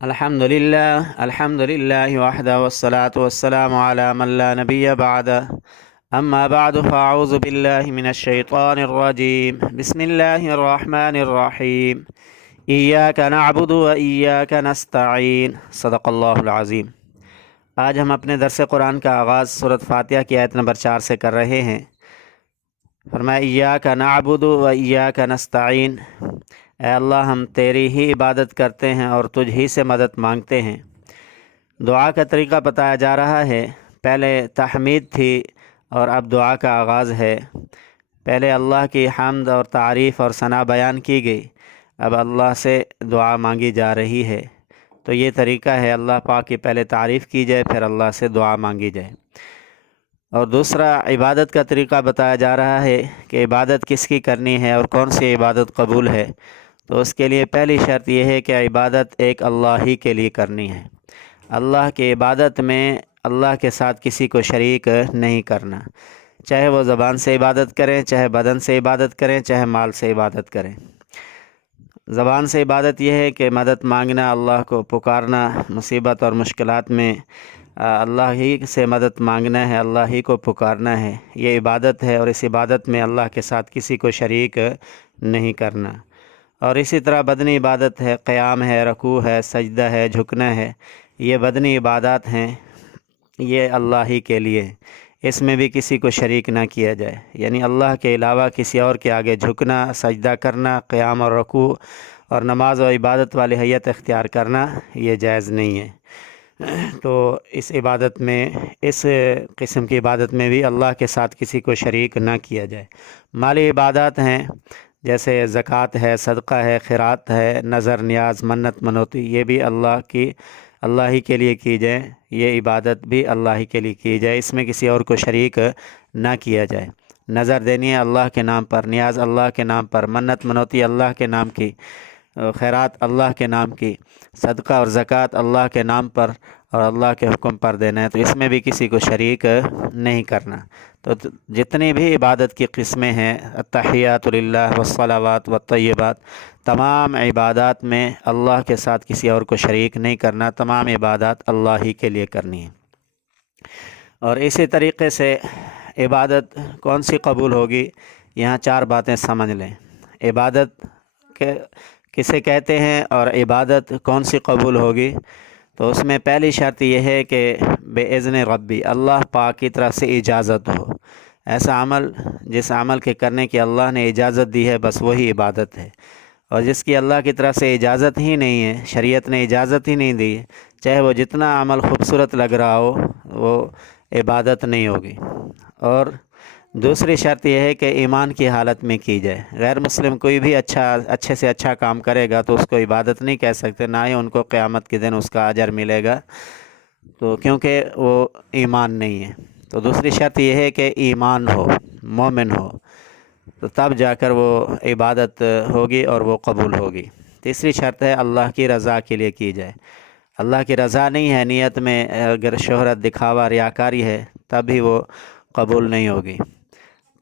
الحمد لله وحده والصلاة والسلام على من لا نبي بعده أما بعد فأعوذ بالله من الشيطان الرجيم بسم الله الرحمن الرحيم إياك نعبد وإياك نستعين صدق اللہ العظیم۔ آج ہم اپنے درس قرآن کا آغاز سورۃ فاتحہ کی آیت نمبر 4 سے کر رہے ہیں۔ فرمایا إياك نعبد وإياك نستعين، اے اللہ ہم تیری ہی عبادت کرتے ہیں اور تجھ ہی سے مدد مانگتے ہیں۔ دعا کا طریقہ بتایا جا رہا ہے۔ پہلے تحمید تھی اور اب دعا کا آغاز ہے۔ پہلے اللہ کی حمد اور تعریف اور ثنا بیان کی گئی، اب اللہ سے دعا مانگی جا رہی ہے۔ تو یہ طریقہ ہے، اللہ پاک کی پہلے تعریف کی جائے پھر اللہ سے دعا مانگی جائے۔ اور دوسرا عبادت کا طریقہ بتایا جا رہا ہے کہ عبادت کس کی کرنی ہے اور کون سی عبادت قبول ہے۔ تو اس کے لیے پہلی شرط یہ ہے کہ عبادت ایک اللہ ہی کے لیے کرنی ہے۔ اللہ کی عبادت میں اللہ کے ساتھ کسی کو شریک نہیں کرنا، چاہے وہ زبان سے عبادت کریں، چاہے بدن سے عبادت کریں، چاہے مال سے عبادت کریں۔ زبان سے عبادت یہ ہے کہ مدد مانگنا، اللہ کو پکارنا، مصیبت اور مشکلات میں اللہ ہی سے مدد مانگنا ہے، اللہ ہی کو پکارنا ہے، یہ عبادت ہے۔ اور اس عبادت میں اللہ کے ساتھ کسی کو شریک نہیں کرنا۔ اور اسی طرح بدنی عبادت ہے، قیام ہے، رکوع ہے، سجدہ ہے، جھکنا ہے، یہ بدنی عبادات ہیں، یہ اللہ ہی کے لیے، اس میں بھی کسی کو شریک نہ کیا جائے۔ یعنی اللہ کے علاوہ کسی اور کے آگے جھکنا، سجدہ کرنا، قیام اور رکوع اور نماز و عبادت والی حیت اختیار کرنا یہ جائز نہیں ہے۔ تو اس عبادت میں، اس قسم کی عبادت میں بھی اللہ کے ساتھ کسی کو شریک نہ کیا جائے۔ مالی عبادات ہیں جیسے زکوٰۃ ہے، صدقہ ہے، خیرات ہے، نظر نیاز، منت منوتی، یہ بھی اللہ ہی کے لیے کی جائے، یہ عبادت بھی اللہ ہی کے لیے کی جائے، اس میں کسی اور کو شریک نہ کیا جائے۔ نظر دینی ہے اللہ کے نام پر، نیاز اللہ کے نام پر، منت منوتی اللہ کے نام کی، خیرات اللہ کے نام کی، صدقہ اور زکوٰۃ اللہ کے نام پر اور اللہ کے حکم پر دینا ہے، تو اس میں بھی کسی کو شریک نہیں کرنا۔ تو جتنی بھی عبادت کی قسمیں ہیں، التحیات للہ والصلوات والطیبات، تمام عبادات میں اللہ کے ساتھ کسی اور کو شریک نہیں کرنا، تمام عبادات اللہ ہی کے لیے کرنی ہے۔ اور اسی طریقے سے عبادت کون سی قبول ہوگی، یہاں 4 باتیں سمجھ لیں۔ عبادت کسے کہتے ہیں اور عبادت کون سی قبول ہوگی؟ تو اس میں پہلی شرط یہ ہے کہ بے اذن ربی، اللہ پاک کی طرف سے اجازت ہو۔ ایسا عمل جس عمل کے کرنے کی اللہ نے اجازت دی ہے بس وہی عبادت ہے، اور جس کی اللہ کی طرف سے اجازت ہی نہیں ہے، شریعت نے اجازت ہی نہیں دی ہے، چاہے وہ جتنا عمل خوبصورت لگ رہا ہو، وہ عبادت نہیں ہوگی۔ اور دوسری شرط یہ ہے کہ ایمان کی حالت میں کی جائے۔ غیر مسلم کوئی بھی اچھے سے اچھا کام کرے گا تو اس کو عبادت نہیں کہہ سکتے، نہ ہی ان کو قیامت کے دن اس کا اجر ملے گا، تو کیونکہ وہ ایمان نہیں ہے۔ تو دوسری شرط یہ ہے کہ ایمان ہو، مومن ہو، تو تب جا کر وہ عبادت ہوگی اور وہ قبول ہوگی۔ تیسری شرط ہے اللہ کی رضا کے لیے کی جائے۔ اللہ کی رضا نہیں ہے نیت میں، اگر شہرت، دکھاوا، ریاکاری ہے تب بھی وہ قبول نہیں ہوگی،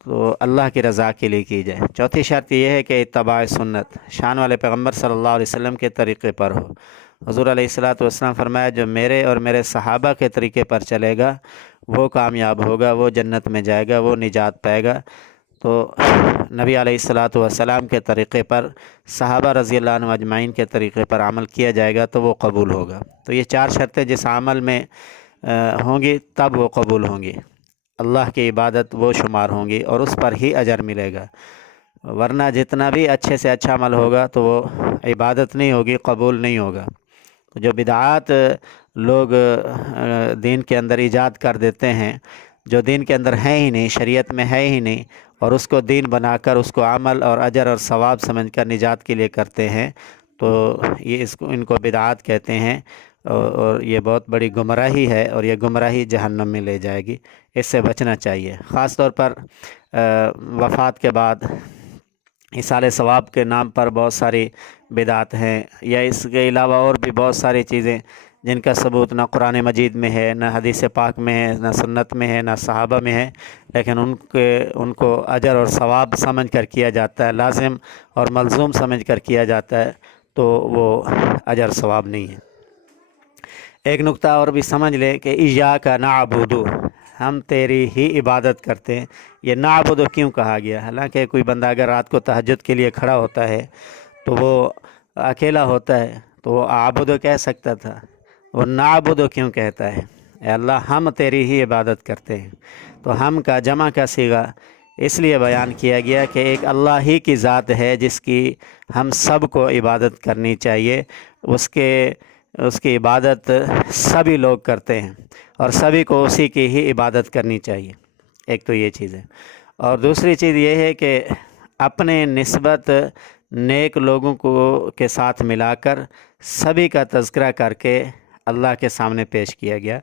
تو اللہ کی رضا کے لیے کی جائے۔ چوتھی شرط یہ ہے کہ اتباع سنت، شان والے پیغمبر صلی اللہ علیہ وسلم کے طریقے پر ہو۔ حضور علیہ الصلوۃ فرمایا جو میرے اور میرے صحابہ کے طریقے پر چلے گا وہ کامیاب ہوگا، وہ جنت میں جائے گا، وہ نجات پائے گا۔ تو نبی علیہ الصلوۃ کے طریقے پر، صحابہ رضی اللہ عنہ اجمعین کے طریقے پر عمل کیا جائے گا تو وہ قبول ہوگا۔ تو یہ 4 شرطیں جس عمل میں ہوں گی تب وہ قبول ہوں گی، اللہ کی عبادت وہ شمار ہوں گی اور اس پر ہی اجر ملے گا، ورنہ جتنا بھی اچھے سے اچھا عمل ہوگا تو وہ عبادت نہیں ہوگی، قبول نہیں ہوگا۔ جو بدعات لوگ دین کے اندر ایجاد کر دیتے ہیں، جو دین کے اندر ہے ہی نہیں، شریعت میں ہے ہی نہیں، اور اس کو دین بنا کر اس کو عمل اور اجر اور ثواب سمجھ کر نجات کے لیے کرتے ہیں، تو یہ ان کو بدعات کہتے ہیں، اور یہ بہت بڑی گمراہی ہے، اور یہ گمراہی جہنم میں لے جائے گی۔ اس سے بچنا چاہیے، خاص طور پر وفات کے بعد ایصال ثواب کے نام پر بہت ساری بدعات ہیں، یا اس کے علاوہ اور بھی بہت ساری چیزیں جن کا ثبوت نہ قرآن مجید میں ہے، نہ حدیث پاک میں ہے، نہ سنت میں ہے، نہ صحابہ میں ہے، لیکن ان کو اجر اور ثواب سمجھ کر کیا جاتا ہے، لازم اور ملزوم سمجھ کر کیا جاتا ہے، تو وہ اجر ثواب نہیں ہے۔ ایک نقطہ اور بھی سمجھ لیں کہ ایاک نعبدو، ہم تیری ہی عبادت کرتے ہیں۔ یہ نعبدو کیوں کہا گیا؟ حالانکہ کوئی بندہ اگر رات کو تہجد کے لیے کھڑا ہوتا ہے تو وہ اکیلا ہوتا ہے تو وہ عابدو کہہ سکتا تھا، وہ نعبدو کیوں کہتا ہے؟ اے اللہ ہم تیری ہی عبادت کرتے ہیں۔ تو ہم کا جمع کا صیغہ اس لیے بیان کیا گیا کہ ایک اللہ ہی کی ذات ہے جس کی ہم سب کو عبادت کرنی چاہیے، اس کی عبادت سبھی لوگ کرتے ہیں اور سبھی کو اسی کی ہی عبادت کرنی چاہیے۔ ایک تو یہ چیز ہے، اور دوسری چیز یہ ہے کہ اپنے نسبت نیک لوگوں کے ساتھ ملا کر سبھی کا تذکرہ کر کے اللہ کے سامنے پیش کیا گیا،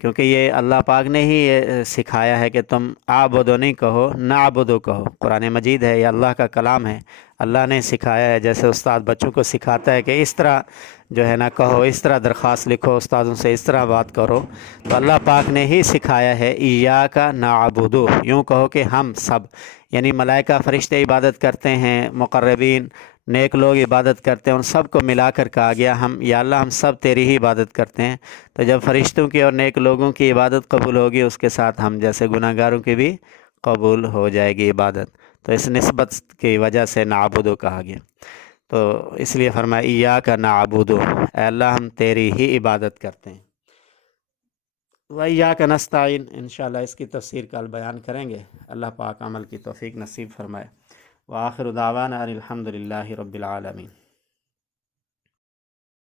کیونکہ یہ اللہ پاک نے ہی یہ سکھایا ہے کہ تم عابدو نہیں کہو، نعبدو کہو۔ قرآن مجید ہے، یہ اللہ کا کلام ہے، اللہ نے سکھایا ہے۔ جیسے استاد بچوں کو سکھاتا ہے کہ اس طرح جو ہے نا کہو، اس طرح درخواست لکھو، استادوں سے اس طرح بات کرو، تو اللہ پاک نے ہی سکھایا ہے ایاک نعبدو، یوں کہو کہ ہم سب، یعنی ملائکہ فرشتے عبادت کرتے ہیں، مقربین نیک لوگ عبادت کرتے ہیں، ان سب کو ملا کر کہا گیا ہم، یا اللہ ہم سب تیری ہی عبادت کرتے ہیں۔ تو جب فرشتوں کی اور نیک لوگوں کی عبادت قبول ہوگی، اس کے ساتھ ہم جیسے گناہ گاروں کی بھی قبول ہو جائے گی عبادت۔ تو اس نسبت کی وجہ سے نعبدو کہا گیا۔ تو اس لیے فرمایا ایاک نعبدو، اے اللہ ہم تیری ہی عبادت کرتے ہیں۔ وَإِيَّاكَ نَسْتَعِينُ، انشاءاللہ اس کی تفسیر کل بیان کریں گے۔ اللہ پاک عمل کی توفیق نصیب فرمائے۔ وآخر دعوانا ان الحمد للہ رب العالمین۔